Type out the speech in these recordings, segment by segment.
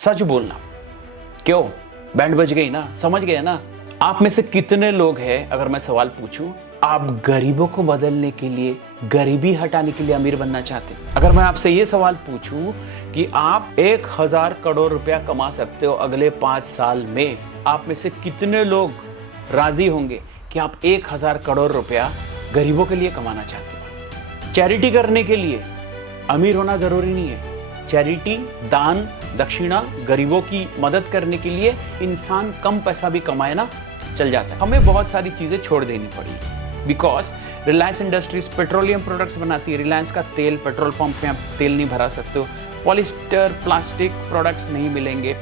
सच बोलना। क्यों? बैंड बज गई ना, समझ गए ना? आप में से कितने लोग हैं, अगर मैं सवाल पूछूं, आप गरीबों को बदलने के लिए, गरीबी हटाने के लिए अमीर बनना चाहते हैं? अगर मैं आपसे ये सवाल पूछूं कि आप 1000 करोड़ रुपया कमा सकते हो अगले 5 साल में, आप में से कितने लोग राजी होंगे कि आप 1000 करोड़ रुपया गरीबों के लिए कमाना चाहते हो? चैरिटी करने के लिए अमीर होना जरूरी नहीं है। चैरिटी, दान, दक्षिणा, गरीबों की मदद करने के लिए इंसान कम पैसा भी कमाए ना, चल जाता है। हमें बहुत सारी चीजें छोड़ देनी पड़ी because Reliance industries petroleum products बनाती है। रिलायंस का तेल, पेट्रोल पंप पे आप तेल नहीं भरा सकते हो। पॉलिस्टर, प्लास्टिक प्रोडक्ट्स नहीं मिलेंगे।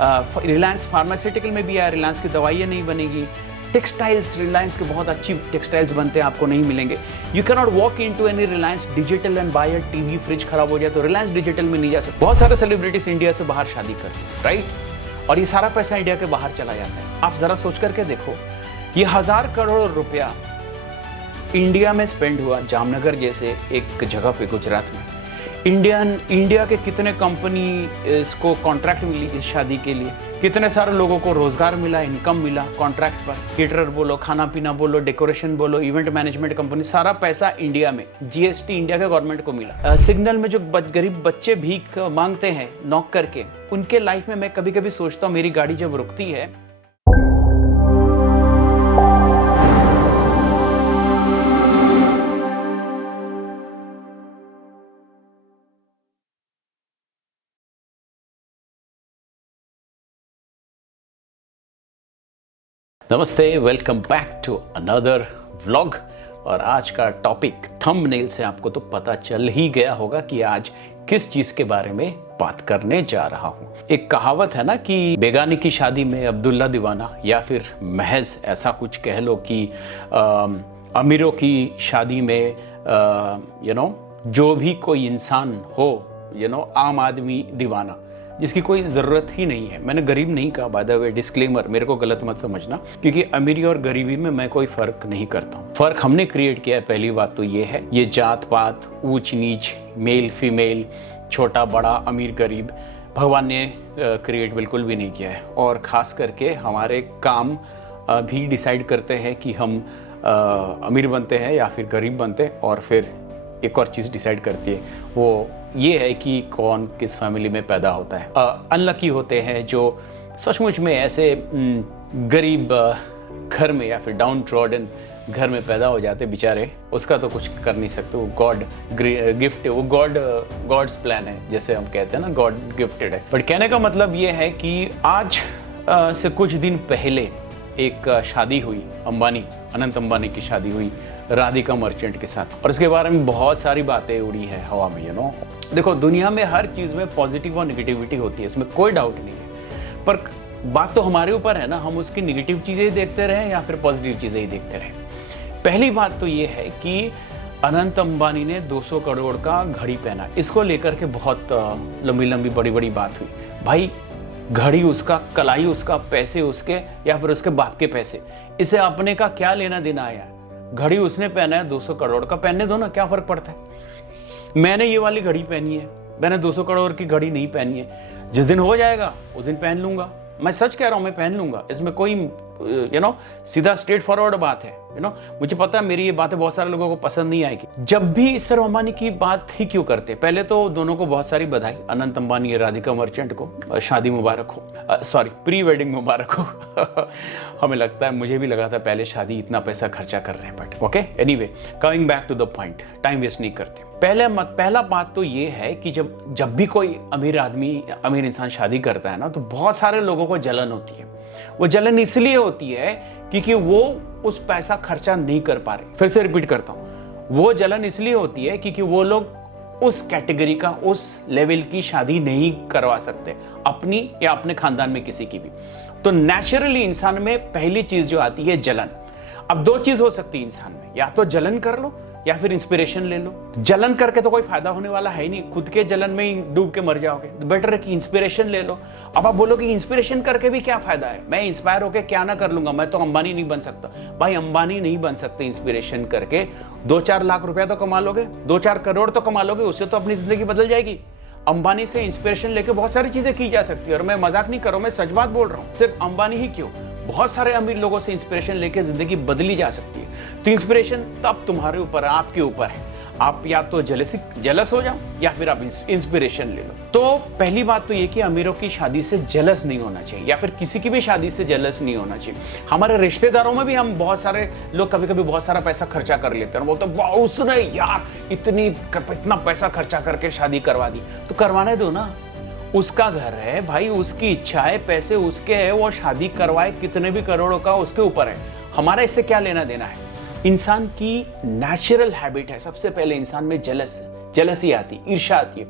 रिलायंस फार्मास्यूटिकल में भी है, रिलायंस की दवाइयाँ नहीं बनेगी। टेक्सटाइल्स, रिलायंस के बहुत अच्छी टेक्सटाइल्स बनते हैं, आपको नहीं मिलेंगे। You can not walk into any Reliance digital and buy a TV. Fridge खराब हो जाए तो रिलायंस डिजिटल में नहीं जा सकते। बहुत सारे सेलिब्रिटीज इंडिया से बाहर शादी करते हैं, राइट? और ये सारा पैसा इंडिया के बाहर चला जाता है। आप जरा सोच करके देखो, ये 1000 करोड़ रुपया इंडिया में स्पेंड हुआ, जामनगर जैसे एक जगह पे गुजरात में। इंडिया के कितने कंपनी इसको कॉन्ट्रैक्ट मिली इस शादी के लिए, कितने सारे लोगों को रोजगार मिला, इनकम मिला कॉन्ट्रैक्ट पर। केटरर बोलो, खाना पीना बोलो, डेकोरेशन बोलो, इवेंट मैनेजमेंट कंपनी, सारा पैसा इंडिया में, जीएसटी इंडिया के गवर्नमेंट को मिला। सिग्नल में जो गरीब बच्चे भीख मांगते हैं नॉक करके, उनके लाइफ में मैं कभी कभी सोचता हूँ, मेरी गाड़ी जब रुकती है, नमस्ते, welcome back to another vlog. और आज का टॉपिक थंबनेल से आपको तो पता चल ही गया होगा कि आज किस चीज के बारे में बात करने जा रहा हूं। एक कहावत है ना कि बेगानी की शादी में अब्दुल्ला दीवाना, या फिर महज ऐसा कुछ कह लो कि अमीरों की शादी में जो भी कोई इंसान हो, आम आदमी दीवाना, जिसकी कोई ज़रूरत ही नहीं है। मैंने गरीब नहीं कहा, बाय द वे डिस्क्लेमर, मेरे को गलत मत समझना, क्योंकि अमीरी और गरीबी में मैं कोई फ़र्क नहीं करता हूँ। फ़र्क हमने क्रिएट किया है। पहली बात तो ये है, ये जात पात, ऊंच नीच, मेल फीमेल, छोटा बड़ा, अमीर गरीब, भगवान ने क्रिएट बिल्कुल भी नहीं किया है। और ख़ास करके हमारे काम भी डिसाइड करते हैं कि हम अमीर बनते हैं या फिर गरीब बनते हैं। और फिर एक और चीज़ डिसाइड करती है, वो ये है कि कौन किस फैमिली में पैदा होता है। अनलकी होते हैं जो सचमुच में ऐसे गरीब घर में या फिर डाउन ट्रॉडन घर में पैदा हो जाते बेचारे, उसका तो कुछ कर नहीं सकते। वो गॉड गिफ्ट, वो गॉड्स प्लान है, जैसे हम कहते हैं ना, गॉड गिफ्टेड है। बट कहने का मतलब ये है कि आज से कुछ दिन पहले एक शादी हुई, अनंत अंबानी की शादी हुई राधिका मर्चेंट के साथ। और इसके बारे में बहुत सारी बातें उड़ी है हवा में। देखो, दुनिया में हर चीज़ में पॉजिटिव और नेगेटिविटी होती है, इसमें कोई डाउट नहीं है। पर बात तो हमारे ऊपर है ना, हम उसकी नेगेटिव चीज़ें ही देखते रहें या फिर पॉजिटिव चीज़ें ही देखते रहें। पहली बात तो ये है कि अनंत अंबानी ने 200 करोड़ का घड़ी पहना। इसको लेकर के बहुत लंबी बड़ी बात हुई। भाई, घड़ी उसका, कलाई उसका, पैसे उसके या फिर उसके बाप के पैसे, इसे अपने का क्या लेना देना आया? घड़ी उसने पहना है 200 करोड़ का, पहनने दो ना, क्या फर्क पड़ता है? मैंने ये वाली घड़ी पहनी है, मैंने 200 करोड़ की घड़ी नहीं पहनी है। जिस दिन हो जाएगा उस दिन पहन लूंगा। मैं सच कह रहा हूं, मैं पहन लूंगा। इसमें कोई सीधा स्ट्रेट फॉरवर्ड बात है। मुझे पता है मेरी ये बातें बहुत सारे लोगों को पसंद नहीं आएगी। जब भी सर अंबानी की बात ही क्यों करते, पहले तो दोनों को बहुत सारी बधाई, अनंत अंबानी, राधिका मर्चेंट को शादी मुबारक हो, सॉरी प्री वेडिंग मुबारक हो। हमें लगता है, मुझे भी लगा था पहले शादी इतना पैसा खर्चा कर रहे हैं, but okay, anyway, coming back to the point, time waste नहीं करते। पहला बात तो ये है कि जब भी कोई अमीर इंसान शादी करता है ना, तो बहुत सारे लोगों को जलन होती है। वो जलन इसलिए होती है क्योंकि वो उस पैसा खर्चा नहीं कर पा रहे। फिर से रिपीट करता हूं, वो जलन इसलिए होती है क्योंकि वो लोग उस कैटेगरी का, उस लेवल की शादी नहीं करवा सकते, अपनी या अपने खानदान में किसी की भी। तो नेचुरली इंसान में पहली चीज जो आती है, जलन। अब दो चीज हो सकती है इंसान में, या तो जलन कर लो या फिर इंस्पिरेशन ले लो। जलन करके तो कोई फायदा होने वाला है नहीं, खुद के जलन में ही डूब के मर जाओगे। बेटर है कि इंस्पिरेशन ले लो। अब आप बोलो कि इंस्पिरेशन करके भी क्या फायदा है, मैं इंस्पायर होकर क्या ना कर लूंगा, मैं तो अंबानी नहीं बन सकता। भाई, अंबानी नहीं बन सकते इंस्पिरेशन करके। 2-4 लाख रुपया तो कमा लोगे, 2-4 करोड़ तो कमा लोगे, उससे तो अपनी जिंदगी बदल जाएगी। अंबानी से इंस्पिरेशन लेके बहुत सारी चीजें की जा सकती है, और मैं मजाक नहीं कर रहा हूं, मैं सच बात बोल रहा हूं। सिर्फ अंबानी ही क्यों, बहुत सारे अमीर लोगों से इंस्पिरेशन लेके जिंदगी बदली जा सकती है। तो इंस्पिरेशन तब तुम्हारे ऊपर है, आपके ऊपर है। आप या तो जेलस हो जाओ या फिर आप इंस्पिरेशन ले लो। तो पहली बात तो ये कि अमीरों की शादी से जेलस नहीं होना चाहिए, या फिर किसी की भी शादी से जेलस नहीं होना चाहिए। हमारे रिश्तेदारों में भी हम बहुत सारे लोग कभी कभी बहुत सारा पैसा खर्चा कर लेते हैं, बोलते हैं उसने यार इतना पैसा खर्चा करके शादी करवा दी। तो करवाने दो ना, उसका घर है भाई, उसकी इच्छा है, पैसे उसके है, वो शादी करवाए कितने भी करोड़ों का, उसके ऊपर है। हमारा इससे क्या लेना देना है। इंसान की नेचुरल हैबिट है, सबसे पहले इंसान में जेलसी आती, ईर्ष्या आती है।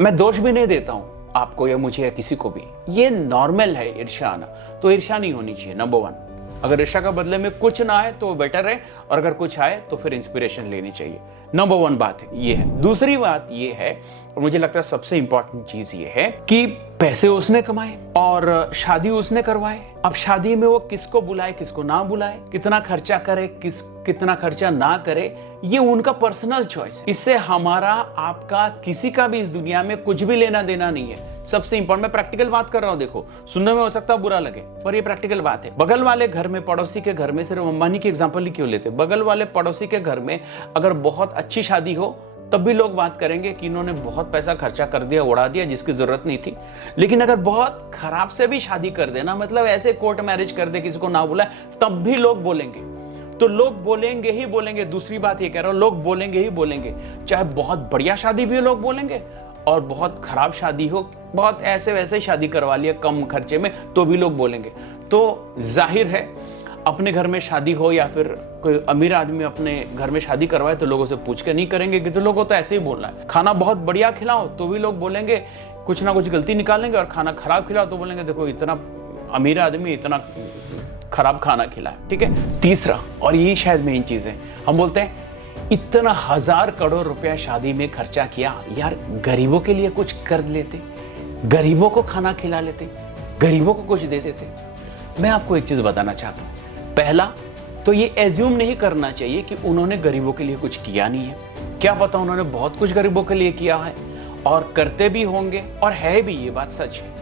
मैं दोष भी नहीं देता हूं आपको या मुझे या किसी को भी, ये नॉर्मल है ईर्ष्या आना। तो ईर्ष्या नहीं होनी चाहिए, नंबर 1। अगर ईर्ष्या का बदले में कुछ ना आए तो बेटर है, और अगर कुछ आए तो फिर इंस्पिरेशन लेनी चाहिए। नंबर 1 बात ये है। दूसरी बात ये है, और मुझे लगता है सबसे इंपॉर्टेंट चीज ये है कि पैसे उसने कमाए और शादी उसने करवाए। अब शादी में वो किसको बुलाए किसको ना बुलाए, कितना खर्चा करे कितना खर्चा ना करे, ये उनका पर्सनल चॉइस है। इससे हमारा आपका किसी का भी इस दुनिया में कुछ भी लेना देना नहीं है। सबसे इंपॉर्टेंट, मैं प्रैक्टिकल बात कर रहा हूं, देखो सुनने में हो सकता है बुरा लगे, पर ये प्रैक्टिकल बात है। बगल वाले घर में, पड़ोसी के घर में, सिर्फ अंबानी की एग्जांपल ही क्यों लेते, बगल वाले पड़ोसी के घर में अगर बहुत अच्छी शादी हो तब भी लोग बात करेंगे कि इन्होंने बहुत पैसा खर्चा कर दिया, उड़ा दिया, जिसकी जरूरत नहीं थी। लेकिन अगर बहुत खराब से भी शादी कर देना, मतलब ऐसे कोर्ट मैरिज कर दे, किसी को ना बुलाए, तब भी लोग बोलेंगे। तो लोग बोलेंगे ही बोलेंगे। दूसरी बात ये कह रहा हूं, लोग बोलेंगे ही बोलेंगे। चाहे बहुत बढ़िया शादी भी हो लोग बोलेंगे, और बहुत खराब शादी हो, बहुत ऐसे वैसे शादी करवा लिया कम खर्चे में, तो भी लोग बोलेंगे। तो जाहिर है अपने घर में शादी हो या फिर कोई अमीर आदमी अपने घर में शादी करवाए तो लोगों से पूछ के नहीं करेंगे कि तो लोगों को तो ऐसे ही बोलना है। खाना बहुत बढ़िया खिलाओ तो भी लोग बोलेंगे, कुछ ना कुछ गलती निकालेंगे, और खाना खराब खिलाओ तो बोलेंगे देखो इतना अमीर आदमी इतना खराब खाना खिलाए। ठीक है। तीसरा, और यही शायद मेन चीज है, हम बोलते हैं इतना 1000 करोड़ रुपया शादी में खर्चा किया, यार गरीबों के लिए कुछ कर लेते, गरीबों को खाना खिला लेते, गरीबों को कुछ दे देते। मैं आपको एक चीज बताना चाहता हूं। पहला तो ये एज्यूम नहीं करना चाहिए कि उन्होंने गरीबों के लिए कुछ किया नहीं है। क्या पता उन्होंने बहुत कुछ गरीबों के लिए किया है, और करते भी होंगे, और है भी, ये बात सच है।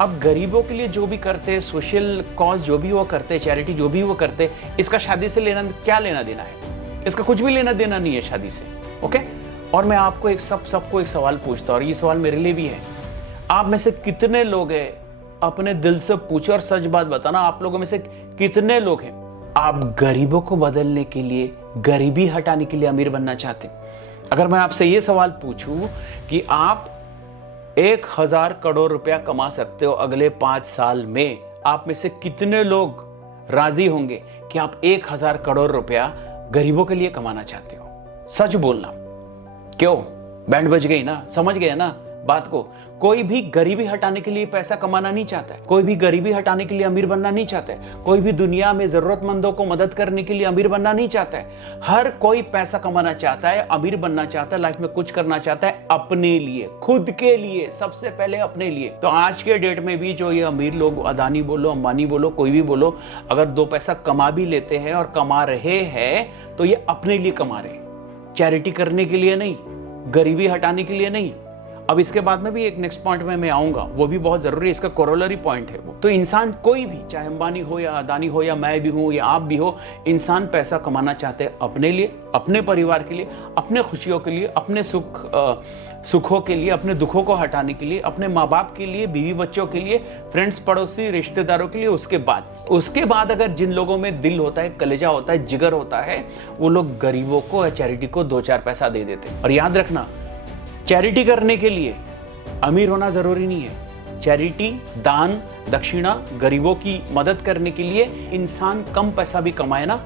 अब गरीबों के लिए जो भी करते हैं, सोशल कॉज जो भी वो करते हैं, चैरिटी जो भी वो करते हैं, इसका शादी से क्या लेना देना है, इसका कुछ भी लेना देना नहीं है शादी से। ओके। और मैं आपको सबको एक सवाल पूछता हूं, और ये सवाल मेरे लिए भी है। आप में से कितने लोग हैं, अपने दिल से पूछो और सच बात बताना, आप लोगों में से कितने लोग हैं आप गरीबों को बदलने के लिए, गरीबी हटाने के लिए अमीर बनना चाहते हैं? अगर मैं आपसे ये सवाल पूछूं कि आप 1000 करोड़ रुपया कमा सकते हो अगले 5 साल में, आप में से कितने लोग राजी होंगे कि आप 1000 करोड़ रुपया गरीबों के लिए कमाना चाहते हो? सच बोलना। क्यों? बैंड बज गई ना, समझ गए ना बात को। कोई भी गरीबी हटाने के लिए पैसा कमाना नहीं चाहता है, कोई भी गरीबी हटाने के लिए अमीर बनना नहीं चाहता है, कोई भी दुनिया में जरूरतमंदों को मदद करने के लिए अमीर बनना नहीं चाहता है। हर कोई पैसा कमाना चाहता है, अमीर बनना चाहता है, लाइफ में कुछ करना चाहता है अपने लिए, खुद के लिए, सबसे पहले अपने लिए। तो आज के डेट में भी जो ये अमीर लोग, अदानी बोलो, अंबानी बोलो, कोई भी बोलो, अगर 2 पैसा कमा भी लेते हैं और कमा रहे हैं तो ये अपने लिए कमा रहे हैं, चैरिटी करने के लिए नहीं, गरीबी हटाने के लिए नहीं। अब इसके बाद में भी एक नेक्स्ट पॉइंट में मैं आऊंगा, वो भी बहुत जरूरी है, इसका कोरोलरी पॉइंट है वो। तो इंसान कोई भी, चाहे अंबानी हो या अदानी हो या मैं भी हूं या आप भी हो, इंसान पैसा कमाना चाहते हैं अपने लिए, अपने परिवार के लिए, अपने खुशियों के लिए, अपने सुखों के लिए, अपने दुखों को हटाने के लिए, अपने माँ बाप के लिए, बीवी बच्चों के लिए, फ्रेंड्स पड़ोसी रिश्तेदारों के लिए। उसके बाद अगर जिन लोगों में दिल होता है, कलेजा होता है, जिगर होता है, वो लोग गरीबों को या चैरिटी को 2-4 पैसा दे देते हैं। और याद रखना, चैरिटी करने के लिए अमीर होना जरूरी नहीं है। चैरिटी, दान, दक्षिणा, गरीबों की मदद करने के लिए इंसान कम पैसा भी कमाए ना,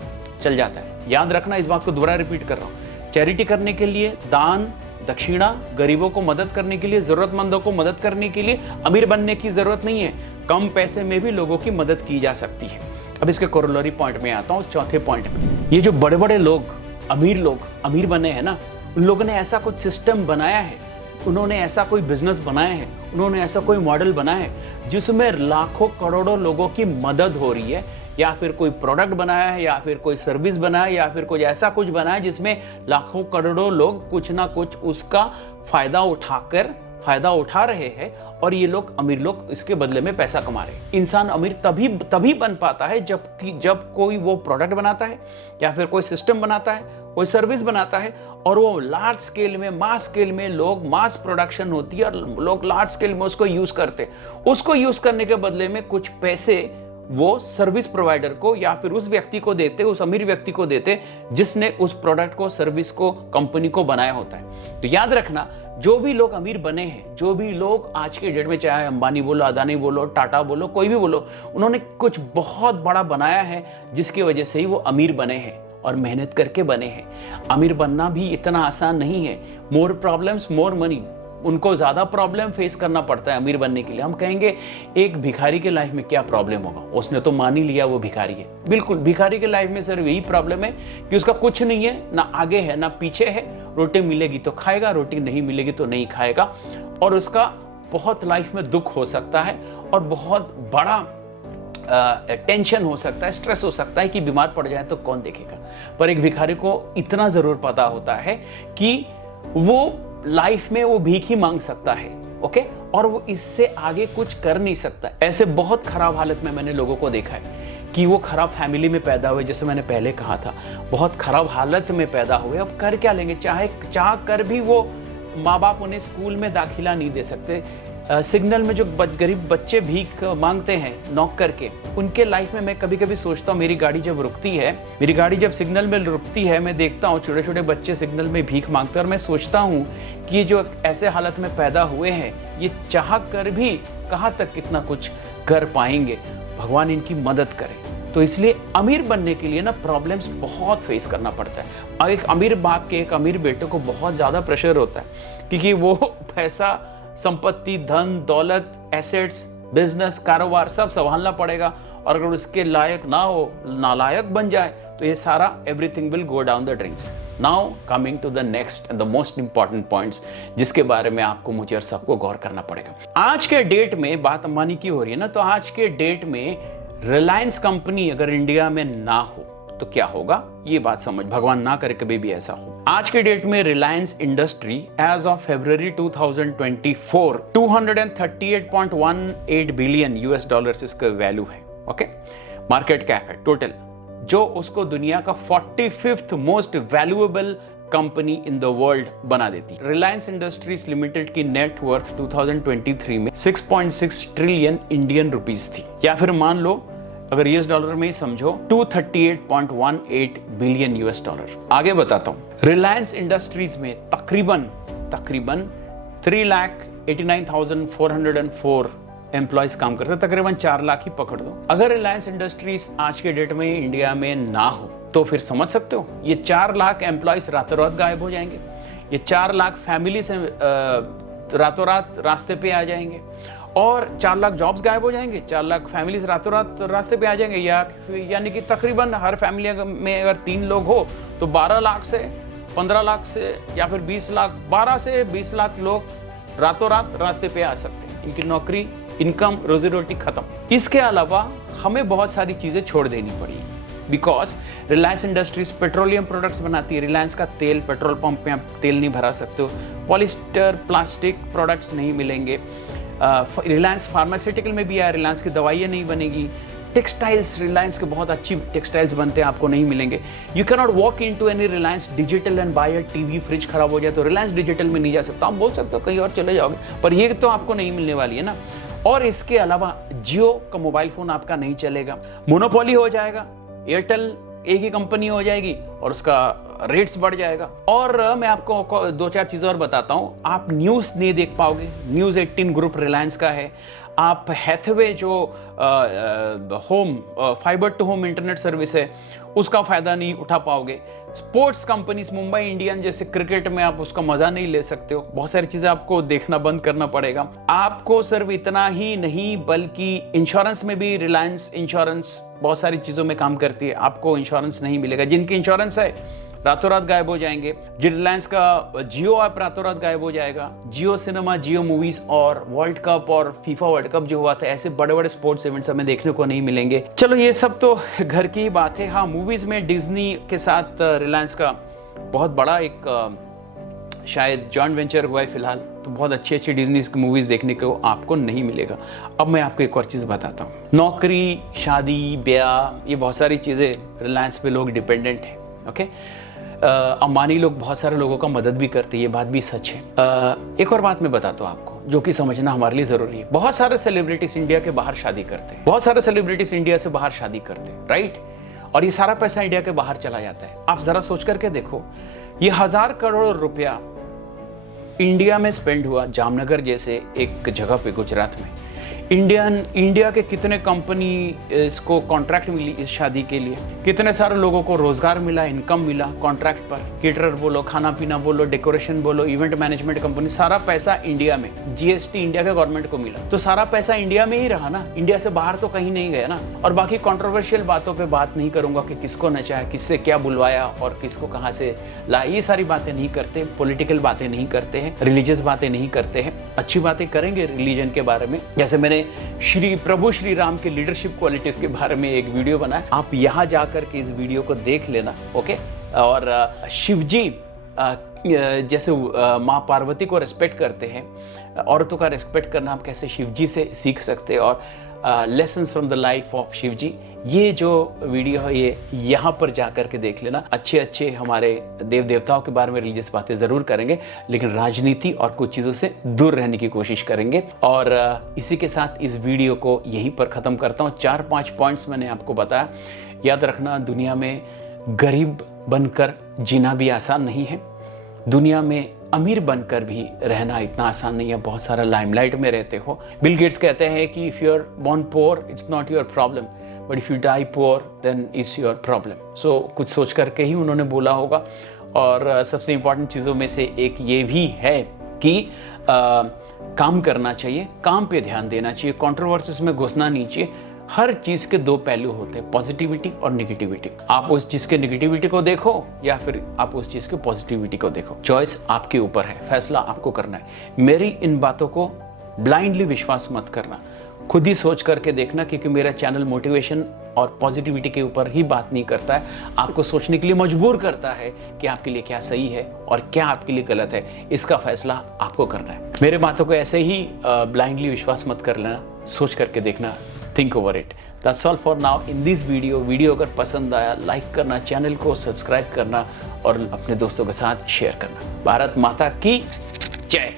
चल जाता है। याद रखना, इस बात को दोबारा रिपीट कर रहा हूं। चैरिटी करने के लिए, दान, दक्षिणा, गरीबों को मदद करने के लिए, जरूरतमंदों को मदद करने के लिए अमीर बनने की जरूरत नहीं है। कम पैसे में भी लोगों की मदद की जा सकती है। अब इसके कोरोलरी पॉइंट में आता हूं, चौथे पॉइंट में। ये जो बड़े बड़े लोग अमीर बने हैं ना, उन लोगों ने ऐसा कुछ सिस्टम बनाया है, उन्होंने ऐसा कोई बिजनेस बनाया है, उन्होंने ऐसा कोई मॉडल बनाया है जिसमें लाखों करोड़ों लोगों की मदद हो रही है, या फिर कोई प्रोडक्ट बनाया है, या फिर कोई सर्विस बनाया है, या फिर कुछ ऐसा कुछ बनाया है जिसमें लाखों करोड़ों लोग कुछ ना कुछ उसका फायदा फायदा उठा रहे हैं और ये लोग अमीर लोग इसके बदले में पैसा कमा रहे हैं। इंसान अमीर तभी बन पाता है जब कोई वो प्रोडक्ट बनाता है या फिर कोई सिस्टम बनाता है, कोई सर्विस बनाता है और वो लार्ज स्केल में, मास स्केल में, लोग मास प्रोडक्शन होती है और लोग लार्ज स्केल में उसको यूज करते हैं। उसको यूज करने के बदले में कुछ पैसे वो सर्विस प्रोवाइडर को या फिर उस व्यक्ति को देते, उस अमीर व्यक्ति को देते जिसने उस प्रोडक्ट को, सर्विस को, कंपनी को बनाया होता है। तो याद रखना, जो भी लोग अमीर बने हैं, जो भी लोग आज के डेट में, चाहे अंबानी बोलो, अदानी बोलो, टाटा बोलो, कोई भी बोलो, उन्होंने कुछ बहुत बड़ा बनाया है जिसकी वजह से ही वो अमीर बने हैं और मेहनत करके बने हैं। अमीर बनना भी इतना आसान नहीं है। मोर प्रॉब्लम्स मोर मनी, उनको ज्यादा प्रॉब्लम फेस करना पड़ता है अमीर बनने के लिए। हम कहेंगे एक भिखारी के लाइफ में क्या प्रॉब्लम होगा, उसने तो मान ही लिया वो भिखारी है। बिल्कुल, भिखारी के लाइफ में सिर्फ यही प्रॉब्लम है कि उसका कुछ नहीं है, ना आगे है ना पीछे है। रोटी मिलेगी तो खाएगा, रोटी नहीं मिलेगी तो नहीं खाएगा, और उसका बहुत लाइफ में दुख हो सकता है और बहुत बड़ा टेंशन हो सकता है, स्ट्रेस हो सकता है कि बीमार पड़ जाए तो कौन देखेगा। पर एक भिखारी को इतना जरूर पता होता है कि वो लाइफ में वो भीख ही मांग सकता है, ओके, और वो इससे आगे कुछ कर नहीं सकता। ऐसे बहुत खराब हालत में मैंने लोगों को देखा है कि वो खराब फैमिली में पैदा हुए, जैसे मैंने पहले कहा था, बहुत खराब हालत में पैदा हुए। अब कर क्या लेंगे, चाह कर भी वो माँ बाप उन्हें स्कूल में दाखिला नहीं दे सकते। सिग्नल में जो गरीब बच्चे भीख मांगते हैं नॉक करके, उनके लाइफ में मैं कभी कभी सोचता हूँ, मेरी गाड़ी जब रुकती है, मेरी गाड़ी जब सिग्नल में रुकती है, मैं देखता हूँ छोटे छोटे बच्चे सिग्नल में भीख मांगते हैं और मैं सोचता हूँ कि ये जो ऐसे हालत में पैदा हुए हैं, ये चाह कर भी कहाँ तक कितना कुछ कर पाएंगे। भगवान इनकी मदद करे। तो इसलिए अमीर बनने के लिए ना प्रॉब्लम्स बहुत फेस करना पड़ता है। और एक अमीर बाप के, एक अमीर बेटे को बहुत ज़्यादा प्रेशर होता है क्योंकि वो पैसा, संपत्ति, धन दौलत, एसेट्स, बिजनेस, कारोबार सब संभालना पड़ेगा, और अगर उसके लायक ना हो, नालायक बन जाए, तो ये सारा everything will go down the drains. Now coming to the next and the most important points, जिसके बारे में आपको, मुझे और सबको गौर करना पड़ेगा। आज के डेट में बात अंबानी की हो रही है ना, तो आज के डेट में रिलायंस कंपनी अगर इंडिया में ना हो तो क्या होगा, ये बात समझ, भगवान ना करे कभी भी ऐसा हो। आज के डेट में Reliance industry as of February 2024 $238.18 billion US इसका वैल्यू है, ओके, मार्केट कैप है टोटल, जो उसको दुनिया का 45th most valuable company in the world बना देती। रिलायंस इंडस्ट्रीज लिमिटेड की नेट वर्थ 2023 में 6.6 ट्रिलियन इंडियन रुपीस थी, या फिर मान लो अगर US में ही समझो 238.18 बिलियन US। आगे बताता हूं, रिलायंस इंडस्ट्रीज में तकरीबन 3,89,404 एम्प्लॉयज काम करते हैं, तकरीबन 4 लाख ही पकड़ दो। अगर रिलायंस इंडस्ट्रीज आज के डेट में इंडिया में ना हो तो फिर समझ सकते हो, ये 4 लाख एम्प्लॉयज रातों रात गायब हो जाएंगे। ये 4 लाख फैमिली से रातों रात रास्ते पे आ जाएंगे, और 4 लाख जॉब्स गायब हो जाएंगे, 4 लाख फैमिलीज रातों रात रास्ते पे आ जाएंगे। यानी कि तकरीबन हर फैमिली में अगर 3 लोग हो तो 12 लाख से 15 लाख से या फिर 20 लाख, 12 से 20 लाख लोग रातों रात रास्ते पे आ सकते हैं। इनकी नौकरी, इनकम, रोजी रोटी खत्म। इसके अलावा हमें बहुत सारी चीजें छोड़ देनी पड़ी, because Reliance industries petroleum products बनाती है। रिलायंस का तेल, पेट्रोल पंप में आप तेल नहीं भरा सकते हो, पॉलिस्टर, प्लास्टिक प्रोडक्ट्स नहीं मिलेंगे। रिलायंस फार्मास्यूटिकल में भी है, रिलायंस की दवाइयाँ नहीं बनेगी। टेक्सटाइल्स, रिलायंस के बहुत अच्छी टेक्सटाइल्स बनते हैं, आपको नहीं मिलेंगे। You can not walk into any Reliance digital and buy a TV. Fridge खराब हो जाए तो रिलायंस डिजिटल में नहीं जा सकता, आप बोल सकते हो कहीं और चले जाओगे, पर ये तो आपको नहीं मिलने वाली है ना। और इसके अलावा जियो का मोबाइल फोन आपका नहीं चलेगा, मोनोपोली हो जाएगा, एयरटेल एक ही कंपनी हो जाएगी और उसका रेट्स बढ़ जाएगा। और मैं आपको 2-4 चीज़ें और बताता हूँ, आप न्यूज़ नहीं देख पाओगे। न्यूज़ 18 ग्रुप रिलायंस का है। आप हैथवे जो home fibre to home internet service है, उसका फ़ायदा नहीं उठा पाओगे। स्पोर्ट्स कंपनीज, मुंबई इंडियंस जैसे क्रिकेट में आप उसका मज़ा नहीं ले सकते हो। बहुत सारी चीज़ें आपको देखना बंद करना पड़ेगा। आपको सिर्फ इतना ही नहीं बल्कि इंश्योरेंस में भी रिलायंस इंश्योरेंस बहुत सारी चीज़ों में काम करती है, आपको इंश्योरेंस नहीं मिलेगा। जिनकी इंश्योरेंस है रातों रात गायब हो जाएंगे। रिलायंस का जियो ऐप रातों रात गायब हो जाएगा। जियो सिनेमा, जियो मूवीज और वर्ल्ड कप और फीफा वर्ल्ड कप जो हुआ था, ऐसे बड़े बड़े स्पोर्ट्स इवेंट्स हमें देखने को नहीं मिलेंगे। चलो ये सब तो घर की ही बात है। हाँ, मूवीज में डिज्नी के साथ रिलायंस का बहुत बड़ा एक शायद जॉइंट वेंचर हुआ है फिलहाल, तो बहुत अच्छी अच्छी डिज्नी की मूवीज़ देखने को आपको नहीं मिलेगा। अब मैं आपको एक और चीज़ बताता हूँ, नौकरी, शादी, ब्याह, ये बहुत सारी चीज़ें रिलायंस पे लोग डिपेंडेंट हैं। ओके, अंबानी लोग बहुत सारे लोगों का मदद भी करते हैं, ये बात भी सच है। एक और बात मैं बताता हूँ आपको जो कि समझना हमारे लिए ज़रूरी है। बहुत सारे सेलिब्रिटीज इंडिया के बाहर शादी करते हैं, बहुत सारे सेलिब्रिटीज इंडिया से बाहर शादी करते हैं, राइट, और ये सारा पैसा इंडिया के बाहर चला जाता है। आप ज़रा सोच करके देखो, ये 1000 करोड़ रुपया इंडिया में स्पेंड हुआ जामनगर जैसे एक जगह पे गुजरात में। इंडिया के कितने कंपनी इसको कॉन्ट्रैक्ट मिली इस शादी के लिए, कितने सारे लोगों को रोजगार मिला, इनकम मिला कॉन्ट्रैक्ट पर। केटरर बोलो, खाना पीना बोलो, डेकोरेशन बोलो, इवेंट मैनेजमेंट कंपनी, सारा पैसा इंडिया में, जीएसटी इंडिया के गवर्नमेंट को मिला, तो सारा पैसा इंडिया में ही रहा ना, इंडिया से बाहर तो कहीं नहीं गया ना। और बाकी कंट्रोवर्शियल बातों पे बात नहीं करूंगा कि किसको नचाया, किससे क्या बुलवाया और किसको कहाँ से लाया, ये सारी बातें नहीं करते, पॉलिटिकल बातें नहीं करते हैं, रिलीजियस बातें नहीं करते हैं। अच्छी बातें करेंगे रिलीजन के बारे में, जैसे मैंने प्रभु श्री राम के लीडरशिप क्वालिटीज के बारे में एक वीडियो बनाया, आप यहाँ जाकर के इस वीडियो को देख लेना। ओके, और शिवजी जैसे माँ पार्वती को रेस्पेक्ट करते हैं, औरतों का रेस्पेक्ट करना आप कैसे शिवजी से सीख सकते हैं, और lessons from the life of Shivji, ये जो वीडियो है ये यहाँ पर जाकर के देख लेना। अच्छे अच्छे हमारे देव देवताओं के बारे में रिलीजियस बातें ज़रूर करेंगे, लेकिन राजनीति और कुछ चीज़ों से दूर रहने की कोशिश करेंगे। और इसी के साथ इस वीडियो को यहीं पर ख़त्म करता हूँ। 4-5 पॉइंट्स मैंने आपको बताया। याद रखना, दुनिया में गरीब बनकर जीना भी आसान नहीं है, दुनिया में अमीर बनकर भी रहना इतना आसान नहीं है। बहुत सारा लाइमलाइट में रहते हो। बिल गेट्स कहते हैं कि if you are born poor it's not your problem, but if you die poor then it's your problem. So कुछ सोच करके ही उन्होंने बोला होगा। और सबसे इंपॉर्टेंट चीज़ों में से एक ये भी है कि काम करना चाहिए, काम पे ध्यान देना चाहिए, कंट्रोवर्सीज में घुसना नहीं चाहिए। हर चीज के दो पहलू होते हैं, पॉजिटिविटी और नेगेटिविटी। आप उस चीज के नेगेटिविटी को देखो या फिर आप उस चीज के पॉजिटिविटी को देखो, चॉइस आपके ऊपर है, फैसला आपको करना है। मेरी इन बातों को ब्लाइंडली विश्वास मत करना, खुद ही सोच करके देखना, क्योंकि मेरा चैनल मोटिवेशन और पॉजिटिविटी के ऊपर ही बात नहीं करता है, आपको सोचने के लिए मजबूर करता है कि आपके लिए क्या सही है और क्या आपके लिए गलत है। इसका फैसला आपको करना है। मेरे बातों को ऐसे ही ब्लाइंडली विश्वास मत कर लेना, सोच करके देखना, think over it. That's all for now in this video. Video अगर पसंद आया लाइक करना, चैनल को सब्सक्राइब करना और अपने दोस्तों के साथ शेयर करना। भारत माता की जय।